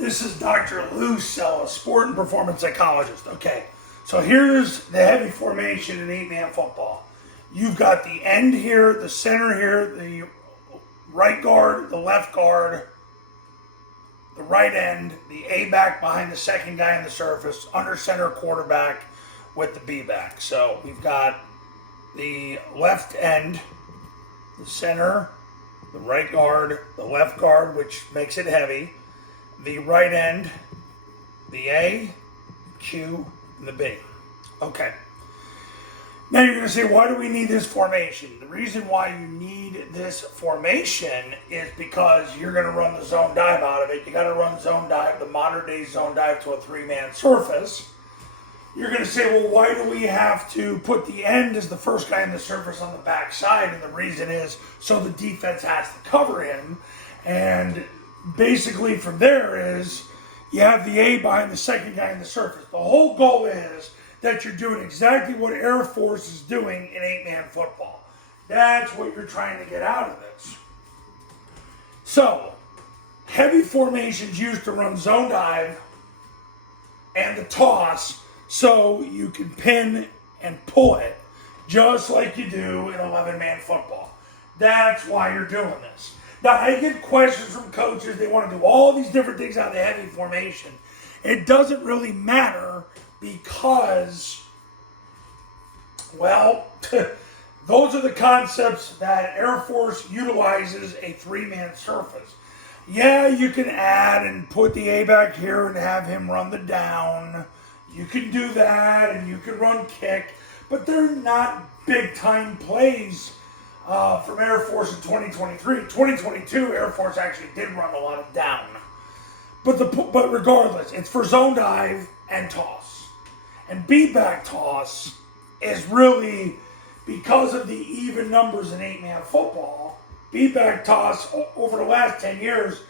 This is Dr. Lou Cella, sport and performance psychologist. Okay, so here's the heavy formation in 8-man football. You've got the end here, the center here, the right guard, the left guard, the right end, the A back behind the second guy on the surface, under center quarterback with the B back. So we've got the left end, the center, the right guard, the left guard, which makes it heavy, the right end, the A, the Q, and the B. Okay. Now you're going to say, why do we need this formation? The reason why you need this formation is because you're going to run the zone dive out of it. You got to run zone dive, the modern day zone dive, to a 3-man surface. You're going to say, well, why do we have to put the end as the first guy in the surface on the back side? And the reason is so the defense has to cover him. And basically from there is you have the A behind the second guy in the surface. The whole goal is that you're doing exactly what Air Force is doing in 8-man football. That's what you're trying to get out of this. So, heavy formations used to run zone dive and the toss so you can pin and pull it just like you do in 11-man football. That's why you're doing this. Now, I get questions from coaches. They want to do all these different things out of the heavy formation. It doesn't really matter because, well, those are the concepts that Air Force utilizes a 3-man surface. Yeah, you can add and put the A back here and have him run the down. You can do that, and you can run kick, but they're not big-time plays from Air Force in 2023. 2022, Air Force actually did run a lot of down. But regardless, it's for zone dive and toss. And B-back toss is really, because of the even numbers in 8-man football, B-back toss, over the last 10 years,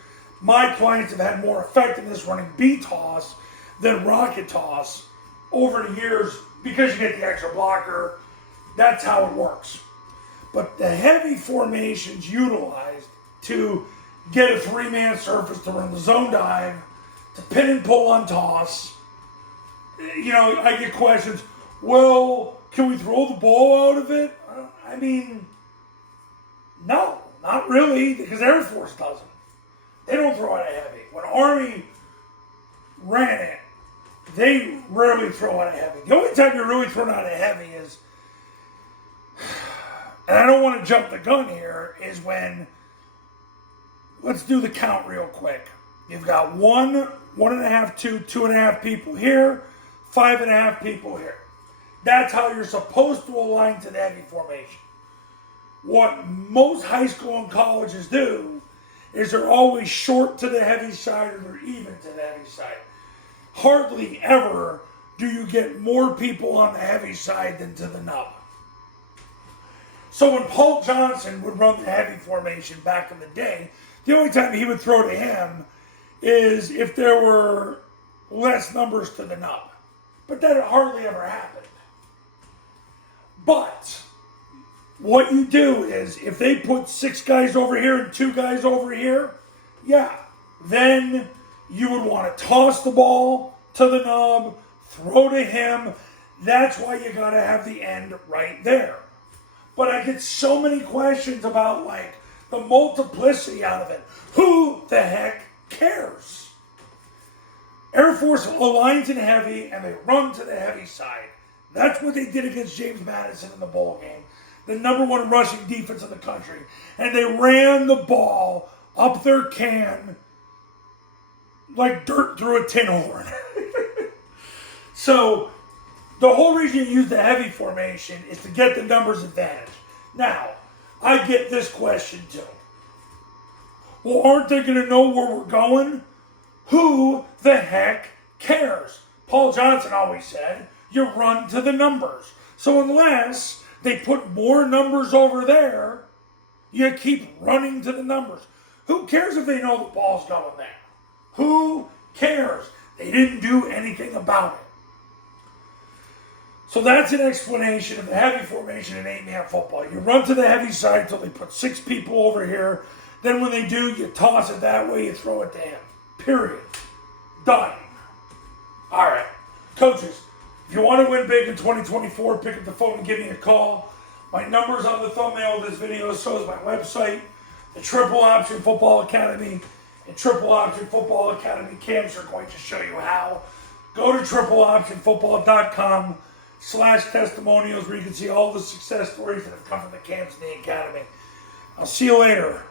my clients have had more effectiveness running B-toss than rocket toss over the years because you get the extra blocker. That's how it works. But the heavy formations utilized to get a 3-man surface to run the zone dive, to pin and pull on toss. You know, I get questions, well, can we throw the ball out of it? I mean, no, not really, because Air Force doesn't. They don't throw out a heavy. When Army ran it, they rarely throw out a heavy. The only time you're really throwing out a heavy is, and I don't want to jump the gun here, is when, let's do the count real quick. You've got 1, 1.5, 2, 2.5 people here, 5.5 people here. That's how you're supposed to align to the heavy formation. What most high school and colleges do is they're always short to the heavy side or they're even to the heavy side. Hardly ever do you get more people on the heavy side than to the nub. So when Paul Johnson would run the heavy formation back in the day, the only time he would throw to him is if there were less numbers to the nub. But that hardly ever happened. But what you do is, if they put 6 guys over here and 2 guys over here, yeah, then you would want to toss the ball to the nub, throw to him. That's why you got to have the end right there. But I get so many questions about, like, the multiplicity out of it. Who the heck cares? Air Force aligns in heavy, and they run to the heavy side. That's what they did against James Madison in the bowl game. The #1 rushing defense in the country. And they ran the ball up their can like dirt through a tin horn. So, the whole reason you use the heavy formation is to get the numbers advantage. Now, I get this question too. Well, aren't they going to know where we're going? Who the heck cares? Paul Johnson always said, you run to the numbers. So unless they put more numbers over there, you keep running to the numbers. Who cares if they know the ball's going there? Who cares? They didn't do anything about it. So that's an explanation of the heavy formation in 8-man football. You run to the heavy side until they put 6 people over here. Then when they do, you toss it that way, you throw it to him. Period. Done. All right. Coaches, if you want to win big in 2024, pick up the phone and give me a call. My number's on the thumbnail of this video, so is my website. The Triple Option Football Academy and Triple Option Football Academy camps are going to show you how. Go to tripleoptionfootball.com/testimonials where you can see all the success stories that have come from the camps in the academy. I'll see you later.